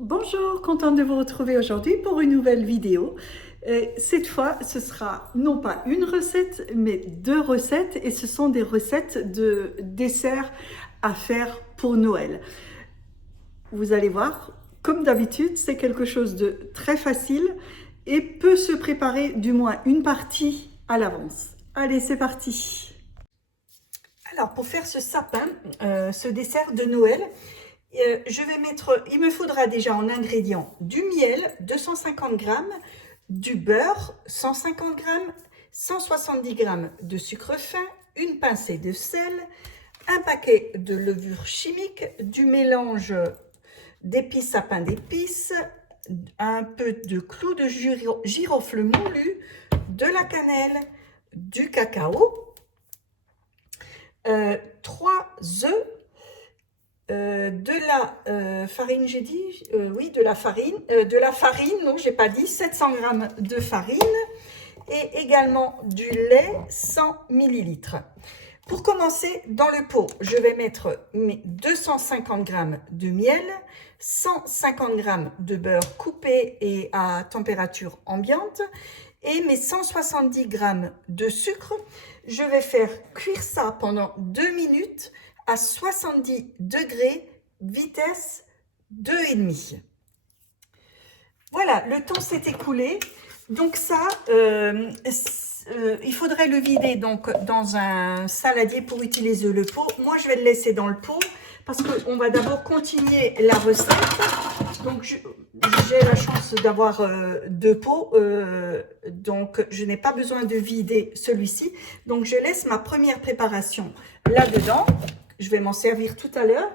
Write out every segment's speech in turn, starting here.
Bonjour, contente de vous retrouver aujourd'hui pour une nouvelle vidéo. Cette fois, ce sera non pas une recette, mais deux recettes et ce sont des recettes de desserts à faire pour Noël. Vous allez voir, comme d'habitude, c'est quelque chose de très facile et peut se préparer du moins une partie à l'avance. Allez, c'est parti! Alors, pour faire ce sapin, ce dessert de Noël, il me faudra déjà en ingrédients du miel, 250 g, du beurre, 150 g, 170 g de sucre fin, une pincée de sel, un paquet de levure chimique, du mélange d'épices sapin d'épices, un peu de clou de girofle moulu, de la cannelle, du cacao, 3 œufs, de la farine, j'ai dit, oui, de la farine, non, j'ai pas dit, 700 g de farine et également du lait 100 ml. Pour commencer, dans le pot, je vais mettre mes 250 g de miel, 150 g de beurre coupé et à température ambiante et mes 170 g de sucre. Je vais faire cuire ça pendant 2 minutes à 70 degrés, vitesse 2,5. Voilà, le temps s'est écoulé. Donc ça, il faudrait le vider donc dans un saladier pour utiliser le pot. Moi, je vais le laisser dans le pot parce qu'on va d'abord continuer la recette. Donc, j'ai la chance d'avoir deux pots, donc je n'ai pas besoin de vider celui-ci. Donc, je laisse ma première préparation là-dedans. Je vais m'en servir tout à l'heure.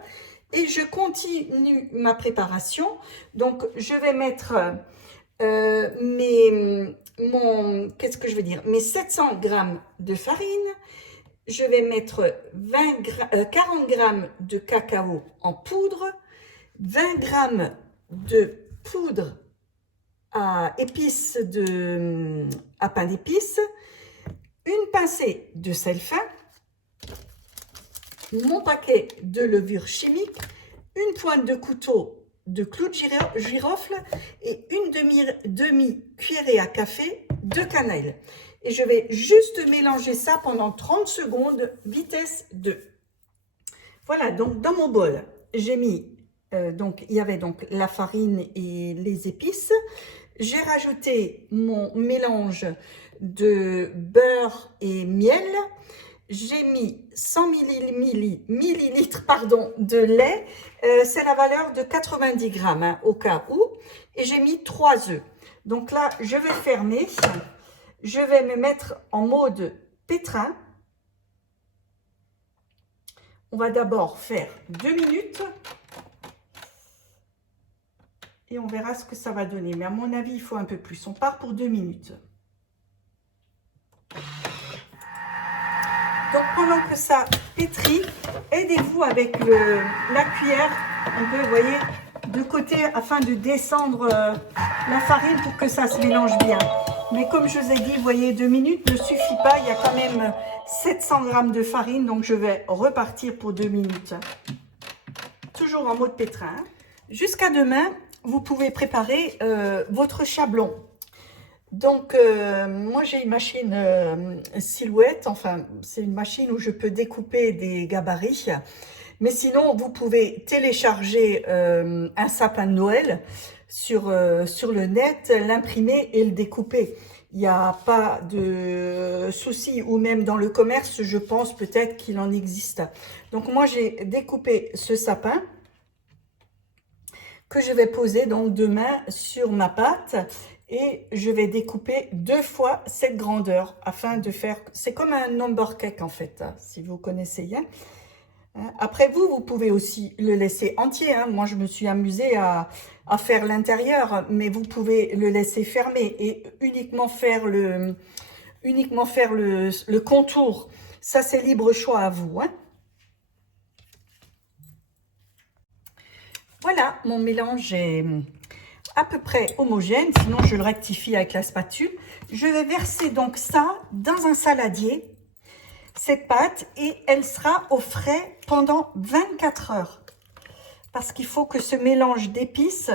Et je continue ma préparation. Donc, je vais mettre mes 700 g de farine. Je vais mettre 40 g de cacao en poudre, 20 g de poudre à épices à pain d'épices, une pincée de sel fin, mon paquet de levure chimique, une pointe de couteau de clou de girofle et une demi-cuillerée à café de cannelle. Et je vais juste mélanger ça pendant 30 secondes, vitesse 2. Voilà, donc dans mon bol, j'ai mis, il y avait donc la farine et les épices. J'ai rajouté mon mélange de beurre et miel. J'ai mis 100 millilitres de lait, c'est la valeur de 90 g au cas où, et j'ai mis 3 œufs. Donc là, je vais fermer, je vais me mettre en mode pétrin. On va d'abord faire 2 minutes et on verra ce que ça va donner. Mais à mon avis, il faut un peu plus. On part pour 2 minutes. Donc, pendant que ça pétrit, aidez-vous avec la cuillère, un peu, vous voyez, de côté, afin de descendre la farine pour que ça se mélange bien. Mais comme je vous ai dit, vous voyez, 2 minutes ne suffit pas. Il y a quand même 700 g de farine, donc je vais repartir pour 2 minutes. Toujours en mode pétrin. Jusqu'à demain, vous pouvez préparer votre chablon. Donc, moi, j'ai une machine Silhouette. Enfin, c'est une machine où je peux découper des gabarits. Mais sinon, vous pouvez télécharger un sapin de Noël sur le net, l'imprimer et le découper. Il n'y a pas de souci, ou même dans le commerce, je pense peut-être qu'il en existe. Donc, moi, j'ai découpé ce sapin que je vais poser donc demain sur ma pâte. Et je vais découper 2 fois cette grandeur afin de faire... C'est comme un number cake en fait, hein, si vous connaissez bien. Après vous pouvez aussi le laisser entier. Hein. Moi, je me suis amusée à faire l'intérieur, mais vous pouvez le laisser fermé et uniquement faire le contour. Ça, c'est libre choix à vous. Hein. Voilà, mon mélange est à peu près homogène, sinon je le rectifie avec la spatule. Je vais verser donc ça dans un saladier, cette pâte, et elle sera au frais pendant 24 heures. Parce qu'il faut que ce mélange d'épices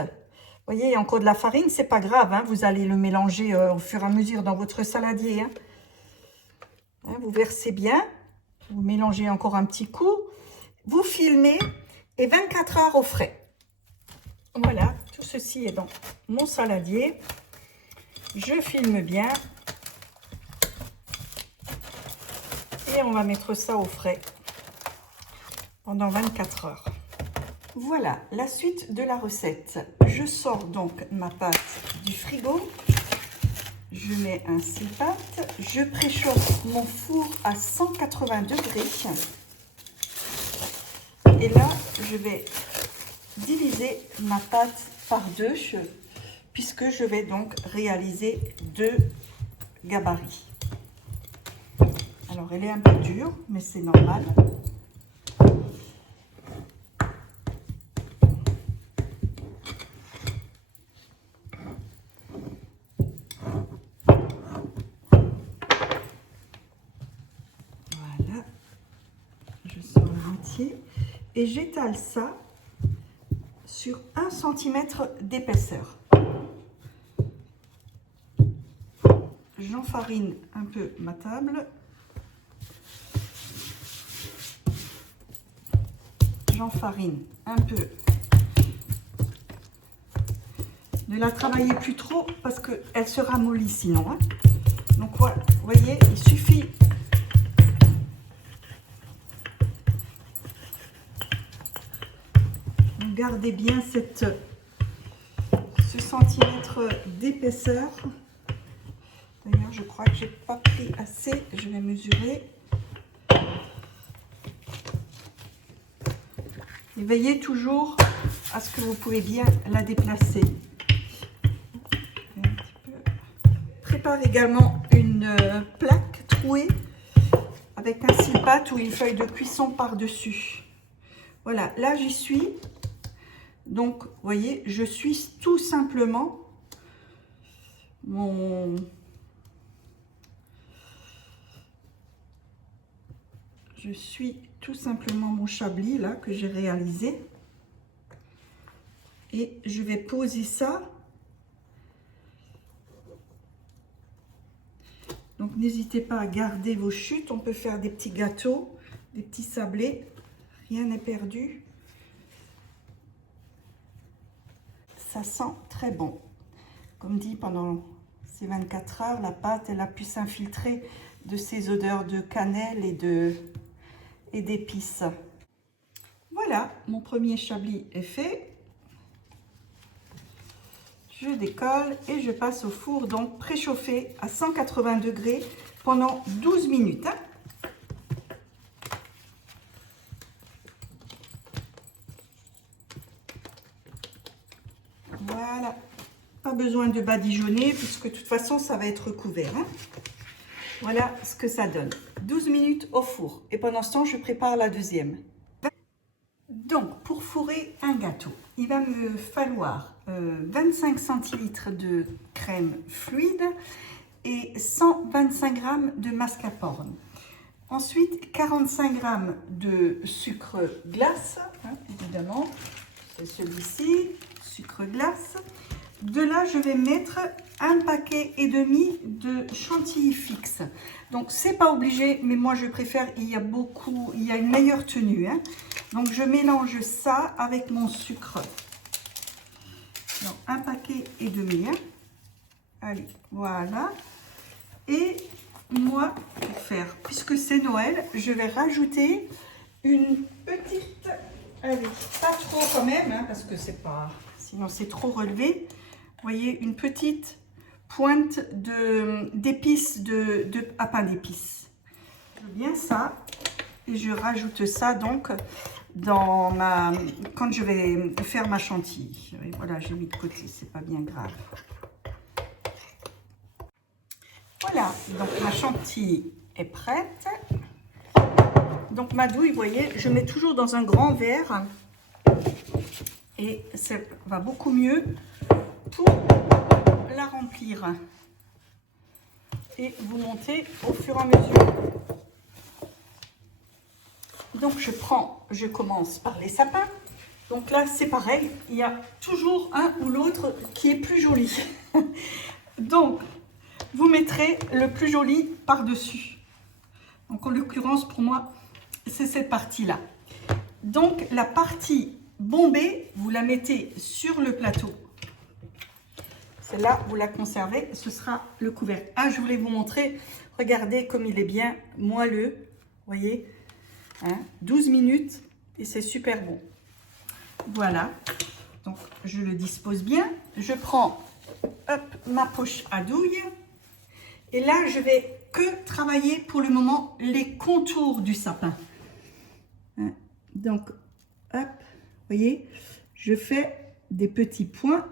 voyez, il y a encore de la farine, c'est pas grave, hein, vous allez le mélanger au fur et à mesure dans votre saladier. Hein. Hein, vous versez bien, vous mélangez encore un petit coup, vous filmez et 24 heures au frais. Voilà, tout ceci est dans mon saladier. Je filme bien. Et on va mettre ça au frais pendant 24 heures. Voilà la suite de la recette. Je sors donc ma pâte du frigo. Je mets un scie-pâte. Je préchauffe mon four à 180 degrés. Et là, je vais diviser ma pâte par deux, puisque je vais donc réaliser 2 gabarits. Alors, elle est un peu dure, mais c'est normal. Voilà. Je sors la moitié et j'étale ça sur 1 cm d'épaisseur. J'enfarine un peu ma table. J'enfarine un peu. Ne la travaillez plus trop parce qu'elle se ramollit sinon. Hein. Donc voilà, vous voyez, il suffit de garder bien ce centimètre d'épaisseur. D'ailleurs, je crois que j'ai pas pris assez. Je vais mesurer. Et veillez toujours à ce que vous pouvez bien la déplacer. Prépare également une plaque trouée avec un scie-pâte ou une feuille de cuisson par-dessus. Voilà, là j'y suis. Donc, vous voyez, je suis tout simplement mon... Je suis tout simplement mon chablis là que j'ai réalisé. Et je vais poser ça. Donc, n'hésitez pas à garder vos chutes. On peut faire des petits gâteaux, des petits sablés. Rien n'est perdu. Ça sent très bon. Comme dit, pendant ces 24 heures, la pâte, elle a pu s'infiltrer de ces odeurs de cannelle et d'épices. Voilà, mon premier chablis est fait. Je décolle et je passe au four, donc préchauffé à 180 degrés pendant 12 minutes. Hein. Voilà, pas besoin de badigeonner puisque de toute façon ça va être couvert. Hein. Voilà ce que ça donne. 12 minutes au four et pendant ce temps je prépare la deuxième. Donc pour fourrer un gâteau, il va me falloir 25 centilitres de crème fluide et 125 g de mascarpone. Ensuite 45 g de sucre glace, hein, évidemment, c'est celui-ci, sucre glace. De là, je vais mettre 1,5 paquet de chantilly fixe. Donc, c'est pas obligé, mais moi, je préfère, il y a une meilleure tenue. Hein. Donc, je mélange ça avec mon sucre. Donc, 1,5 paquet. Hein. Allez, voilà. Et moi, pour faire, puisque c'est Noël, je vais rajouter une petite, allez, pas trop quand même, hein, parce que c'est pas, sinon c'est trop relevé. Vous voyez, une petite pointe d'épices, pas d'épices. Je veux bien ça. Et je rajoute ça donc quand je vais faire ma chantilly. Et voilà, j'ai mis de côté, c'est pas bien grave. Voilà, donc ma chantilly est prête. Donc ma douille, vous voyez, je mets toujours dans un grand verre. Et ça va beaucoup mieux pour la remplir. Et vous montez au fur et à mesure. Donc je commence par les sapins. Donc là, c'est pareil, il y a toujours un ou l'autre qui est plus joli. Donc, vous mettrez le plus joli par-dessus. Donc, en l'occurrence, pour moi, c'est cette partie-là. Donc, la partie bombée, vous la mettez sur le plateau. Celle-là, vous la conservez, ce sera le couvercle. Ah, je voulais vous montrer, regardez comme il est bien moelleux, vous voyez, hein, 12 minutes et c'est super bon. Voilà, donc je le dispose bien. Je prends hop, ma poche à douille et là, je vais que travailler pour le moment les contours du sapin. Hein, donc, hop, vous voyez, je fais des petits points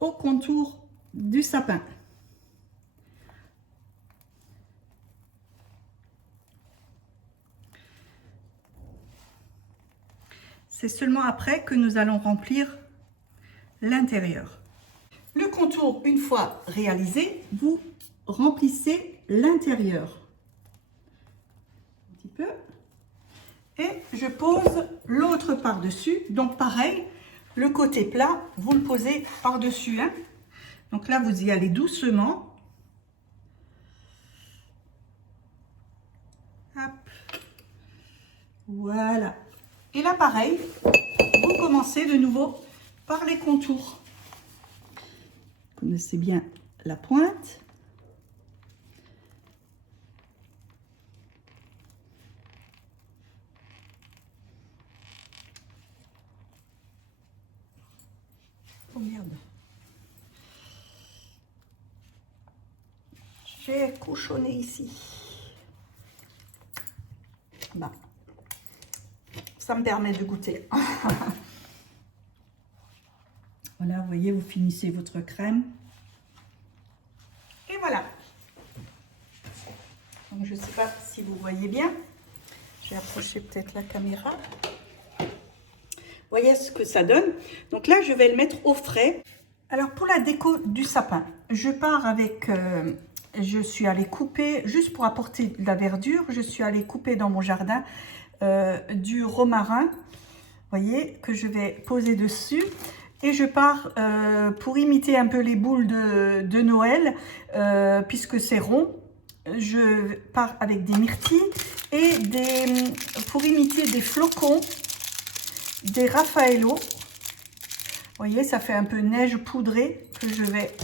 au contour du sapin. C'est seulement après que nous allons remplir l'intérieur. Le contour, une fois réalisé, vous remplissez l'intérieur. Un petit peu. Et je pose l'autre par-dessus. Donc pareil, le côté plat, vous le posez par-dessus. Hein. Donc là, vous y allez doucement. Hop. Voilà. Et là, pareil, vous commencez de nouveau par les contours. Vous connaissez bien la pointe. Oh merde. J'ai cochonné ici. Bah. Ça me permet de goûter. Voilà, vous voyez, vous finissez votre crème. Et voilà. Donc, je ne sais pas si vous voyez bien. Je vais approcher peut-être la caméra. Vous voyez ce que ça donne. Donc là, je vais le mettre au frais. Alors, pour la déco du sapin, je pars avec... je suis allée couper, juste pour apporter de la verdure, je suis allée couper dans mon jardin du romarin, vous voyez, que je vais poser dessus. Et je pars pour imiter un peu les boules de Noël, puisque c'est rond. Je pars avec des myrtilles et pour imiter des flocons, des Raffaello. Vous voyez, ça fait un peu neige poudrée que je vais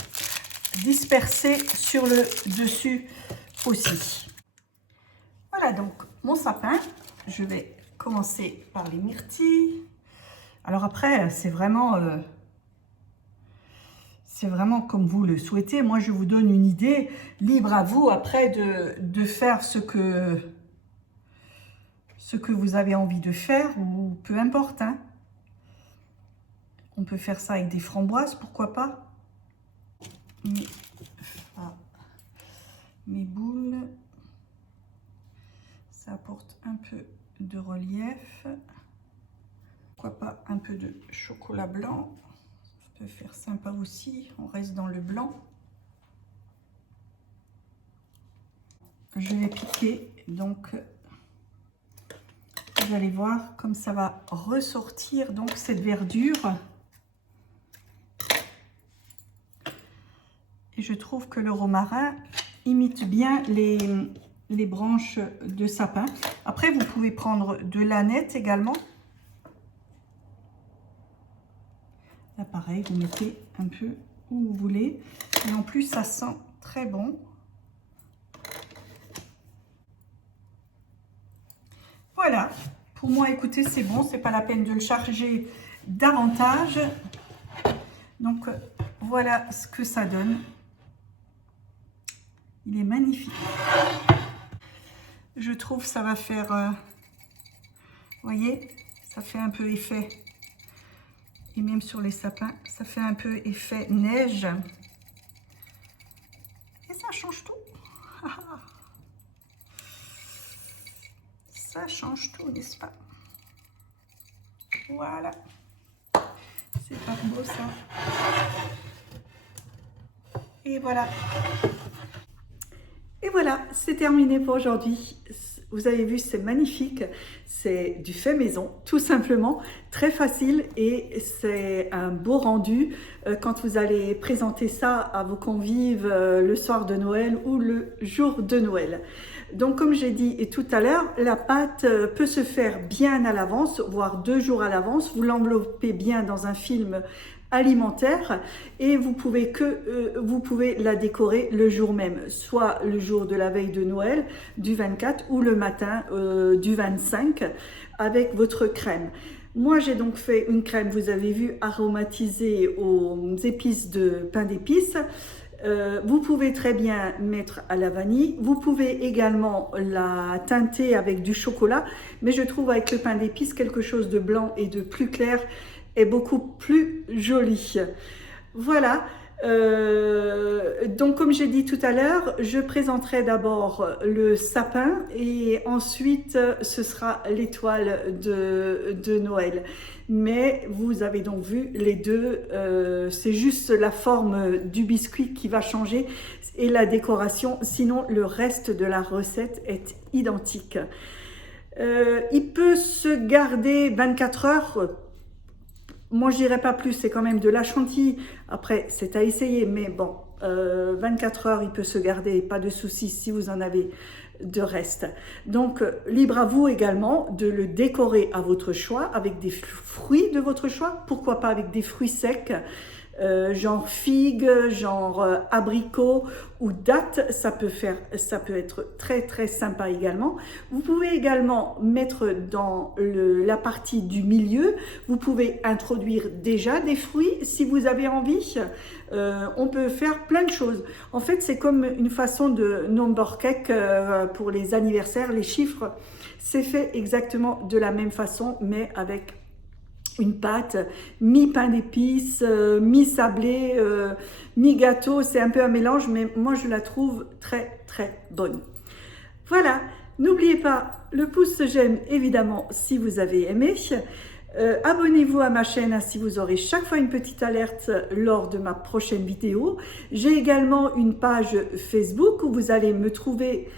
disperser sur le dessus aussi. Voilà donc mon sapin. Je vais commencer par les myrtilles. Alors après, c'est vraiment comme vous le souhaitez. Moi, je vous donne une idée. Libre à vous après de faire ce que vous avez envie de faire ou peu importe. Hein. On peut faire ça avec des framboises, pourquoi pas. Mes boules, ça apporte un peu de relief. Pourquoi pas un peu de chocolat blanc. Ça peut faire sympa aussi, on reste dans le blanc. Je vais piquer, donc vous allez voir comme ça va ressortir donc cette verdure. Et je trouve que le romarin imite bien les branches de sapin. Après, vous pouvez prendre de l'ânette également. Là, pareil, vous mettez un peu où vous voulez. Et en plus, ça sent très bon. Voilà. Pour moi, écoutez, c'est bon. C'est pas la peine de le charger davantage. Donc, voilà ce que ça donne. Il est magnifique. Je trouve ça va faire, vous voyez, ça fait un peu effet. Et même sur les sapins, ça fait un peu effet neige. Et ça change tout. Ça change tout, n'est-ce pas? Voilà. C'est pas beau ça. Et voilà. Et voilà, c'est terminé pour aujourd'hui. Vous avez vu, c'est magnifique, c'est du fait maison, tout simplement, très facile et c'est un beau rendu quand vous allez présenter ça à vos convives le soir de Noël ou le jour de Noël. Donc comme j'ai dit tout à l'heure, la pâte peut se faire bien à l'avance, voire 2 jours à l'avance. Vous l'enveloppez bien dans un film alimentaire et vous pouvez la décorer le jour même, soit le jour de la veille de Noël du 24 ou le matin du 25 avec votre crème. Moi j'ai donc fait une crème, vous avez vu, aromatisée aux épices de pain d'épices. Vous pouvez très bien mettre à la vanille, vous pouvez également la teinter avec du chocolat, mais je trouve avec le pain d'épices quelque chose de blanc et de plus clair est beaucoup plus joli. Voilà, donc comme j'ai dit tout à l'heure, je présenterai d'abord le sapin et ensuite ce sera l'étoile de Noël. Mais vous avez donc vu les deux, c'est juste la forme du biscuit qui va changer et la décoration, sinon le reste de la recette est identique. Il peut se garder 24 heures. Moi, je dirais pas plus, c'est quand même de la chantilly. Après, c'est à essayer, mais bon, 24 heures, il peut se garder, pas de souci si vous en avez de reste. Donc, libre à vous également de le décorer à votre choix avec des fruits de votre choix. Pourquoi pas avec des fruits secs, genre figues, genre abricots ou dattes, ça peut être très très sympa également. Vous pouvez également mettre dans la partie du milieu, vous pouvez introduire déjà des fruits si vous avez envie. On peut faire plein de choses. En fait, c'est comme une façon de number cake pour les anniversaires, les chiffres. C'est fait exactement de la même façon, mais avec une pâte mi-pain d'épices, mi-sablé, mi-gâteau. C'est un peu un mélange, mais moi je la trouve très très bonne. Voilà, n'oubliez pas le pouce j'aime évidemment si vous avez aimé. Abonnez-vous à ma chaîne, ainsi vous aurez chaque fois une petite alerte lors de ma prochaine vidéo. J'ai également une page Facebook où vous allez me trouver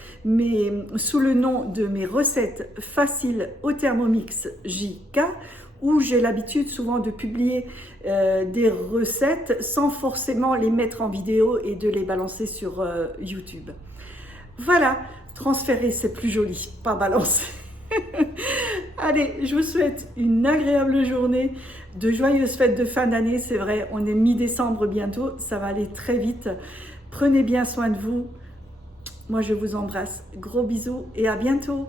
sous le nom de mes recettes faciles au Thermomix JK, où j'ai l'habitude souvent de publier des recettes sans forcément les mettre en vidéo et de les balancer sur YouTube. Voilà, transférer c'est plus joli, pas balancer. Allez, je vous souhaite une agréable journée, de joyeuses fêtes de fin d'année. C'est vrai, on est mi-décembre bientôt, ça va aller très vite. Prenez bien soin de vous. Moi, je vous embrasse. Gros bisous et à bientôt.